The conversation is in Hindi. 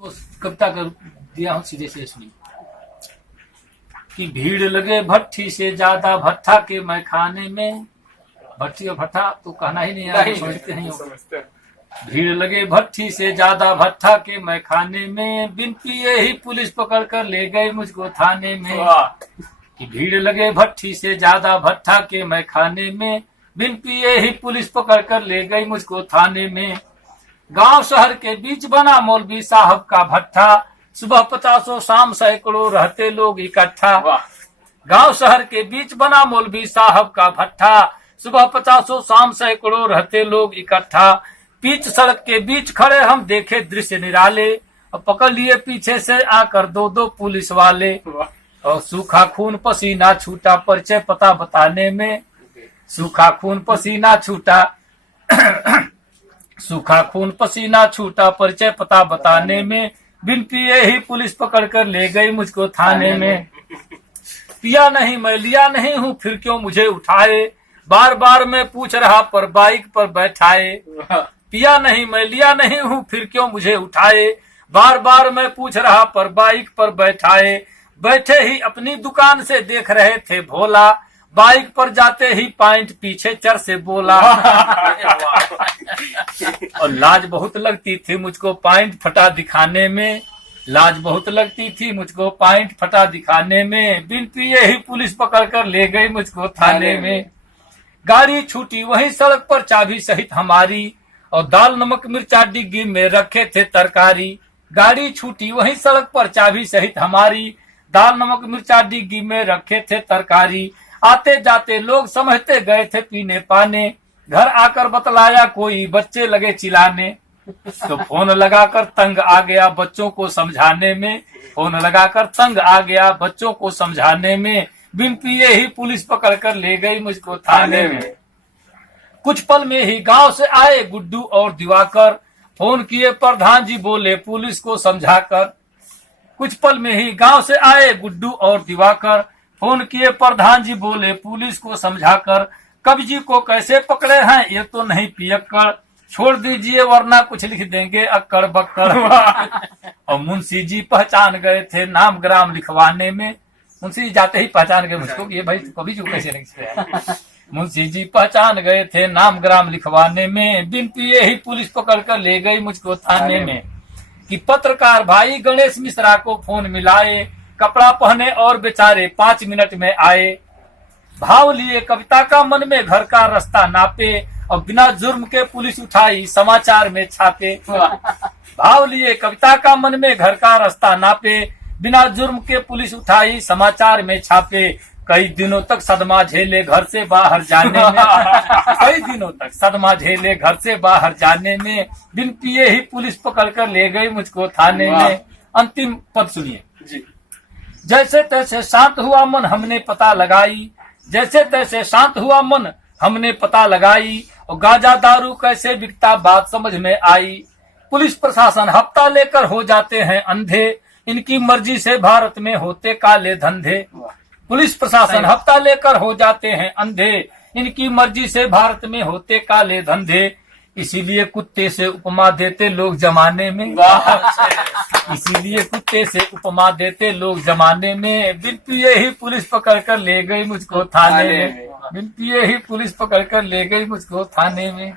उस कविता का दिया हूँ सीधे से सुनिए कि भीड़ लगे भट्ठी से ज्यादा भट्ठा के मैं खाने में। भट्ठी और भट्ठा तो कहना ही नहीं है, समझते नहीं हो। भीड़ लगे भट्ठी से ज्यादा भट्ठा के मैं खाने में, बिन पिए ही पुलिस पकड़ कर ले गई मुझको थाने में। कि भीड़ लगे भट्ठी से ज्यादा भट्ठा के मैं खाने में, बिन पिए ही पुलिस पकड़ कर ले गई मुझको थाने में। गांव शहर के बीच बना मौलवी साहब का भट्ठा, सुबह 50 शाम सैकड़ों रहते लोग इकट्ठा। गांव शहर के बीच बना मौलवी साहब का भट्ठा, सुबह 50 शाम सैकड़ों रहते लोग इकट्ठा। बीच सड़क के बीच खड़े हम देखे दृश्य निराले, और पकड़ लिए पीछे से आकर दो पुलिस वाले। और सूखा खून पसीना छूटा परिचय पता बताने में, सूखा खून पसीना छूटा सूखा खून पसीना छूटा परिचय पता बताने में, बिन पिए ही पुलिस पकड़ कर ले गई मुझको थाने में। पिया नहीं मैं लिया नहीं हूँ फिर क्यों मुझे उठाए, बार बार मैं पूछ रहा पर बाइक पर बैठाए। पिया नहीं मैं लिया नहीं हूँ फिर क्यों मुझे उठाए, बार बार मैं पूछ रहा पर बाइक पर बैठाए। बैठे ही अपनी दुकान से देख रहे थे भोला, बाइक पर जाते ही पॉइंट पीछे चर से बोला। और लाज बहुत लगती थी मुझको पॉइंट फटा दिखाने में, लाज बहुत लगती थी मुझको पॉइंट फटा दिखाने में, बिन पिए ही पुलिस पकड़ कर ले गई मुझको थाने में। गाड़ी छूटी वही सड़क पर चाबी सहित हमारी, और दाल नमक मिर्चा डिग्गी में रखे थे तरकारी। गाड़ी छूटी वही सड़क पर चाबी सहित हमारी, दाल नमक मिर्चा डिग्गी में रखे थे तरकारी। आते जाते लोग समझते गए थे पीने पाने, घर आकर बतलाया कोई बच्चे लगे चिल्लाने। तो फोन लगाकर तंग आ गया बच्चों को समझाने में, फोन लगाकर तंग आ गया बच्चों को समझाने में, बिन पिए ही पुलिस पकड़ कर ले गई मुझको थाने में। कुछ पल में ही गांव से आए गुड्डू और दिवाकर, फोन किए प्रधान जी बोले पुलिस को समझाकर। कुछ पल में ही गांव से आए गुड्डू और दिवाकर, फोन किए प्रधान जी बोले पुलिस को समझाकर। कब्जी को कैसे पकड़े हैं ये तो नहीं पियक्कड़, छोड़ दीजिए वरना कुछ लिख देंगे अक्कड़ बक्कड़। और मुंशी जी पहचान गए थे नाम ग्राम लिखवाने में, मुंशी जी जाते ही पहचान गए मुझको कि ये भाई कभी जो कैसे लिखते। मुंशी जी पहचान गए थे नाम ग्राम लिखवाने में, बिन पिए ही पुलिस पकड़ कर ले गई मुझको थाने में। कि पत्रकार भाई गणेश मिश्रा को फोन मिलाए, कपड़ा पहने और बेचारे 5 मिनट में आए। भाव लिए कविता का मन में घर का रास्ता नापे, और बिना जुर्म के पुलिस उठाई समाचार में छापे। भाव लिए कविता का मन में घर का रास्ता नापे, बिना जुर्म के पुलिस उठाई समाचार में छापे। कई दिनों तक सदमा झेले घर से बाहर जाने में, कई दिनों तक सदमा झेले घर से बाहर जाने में, बिन पिए ही पुलिस पकड़ कर ले गई मुझको थाने में। अंतिम पद सुनिए। जैसे तैसे शांत हुआ मन हमने पता लगाई, जैसे तैसे शांत हुआ मन हमने पता लगाई, और गांजा दारू कैसे बिकता बात समझ में आई। पुलिस प्रशासन हफ्ता लेकर हो जाते हैं अंधे, इनकी मर्जी से भारत में होते काले धंधे। पुलिस प्रशासन हफ्ता लेकर हो जाते हैं अंधे, इनकी मर्जी से भारत में होते काले धंधे। इसीलिए कुत्ते से उपमा देते लोग जमाने में, इसीलिए कुत्ते से उपमा देते लोग जमाने में, बिन पिए ही पुलिस पकड़ कर ले गई मुझको थाने में, बिन पिए ही पुलिस पकड़ कर ले गई मुझको थाने में।